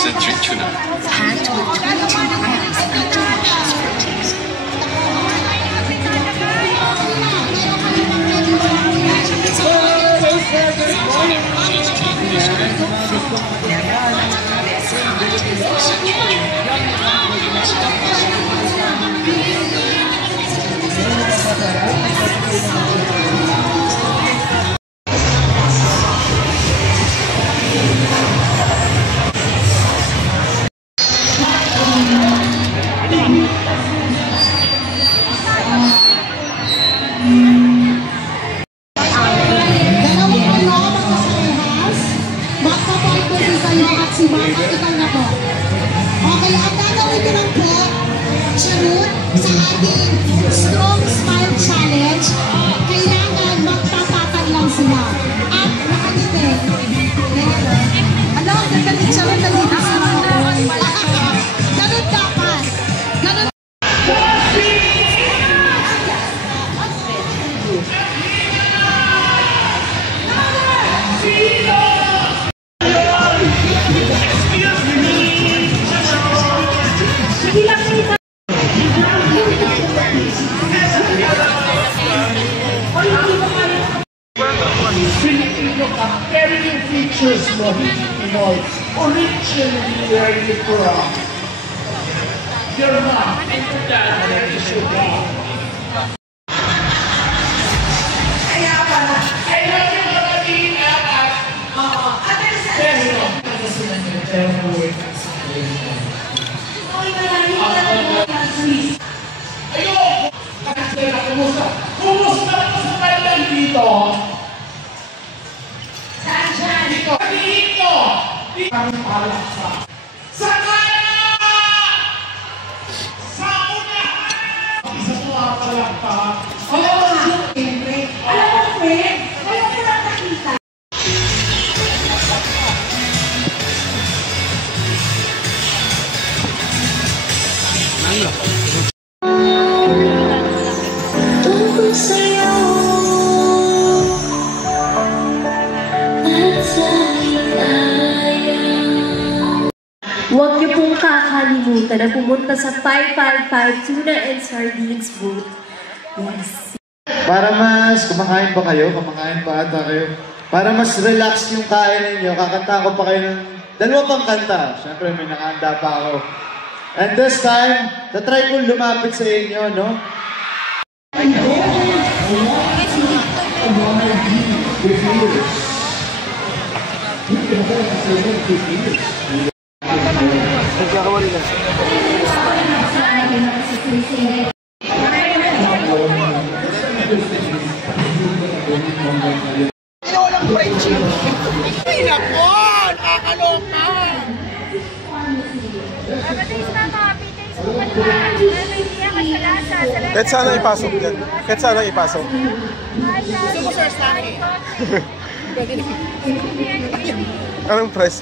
Century tuna. Packed with 22 grams of delicious proteins. Okay, ang gagawin ko lang po, sunod sa ating Strong Smile Challenge, kailangan magpapatan lang sila. At nakalitin. Ano, nagalit siya rin nalita sa mga ganun dapat. Ganun. Every features mo, originally ready from your mom and your dad and your sugar. Kaya pala, I love you mga dina at pero, nagkasunan nyo, pero buhay ka sa kayo. Ayoko! Kakasira, kumusta? Kumusta ka sa kailan dito? Dito! Dito! Kami palaksa. Sa kaya! Sa unahan! Isa po ang palaksa. Alam mo, friend. Alam mo, friend. Kaya ko lang nakita. Tungkol sa'yo at sa huwag niyo pong kakalimutan na pumunta sa 555 Tuna and Sardines booth. Yes. Para mas kumakain pa kayo, kumakain pa ata kayo. Para mas relax yung kain ninyo, kakantahan ko pa kayo ng dalawa pang kanta. Siyempre may nakahanda pa ako. And this time, tatry ko lumapit sa inyo, no? Nagkakawali lang. Walang friendship. Ay nako! Nakakaloka! Kahit sana ipasok dyan. Kahit sana ipasok. Gusto mo sir sa akin? Anong price?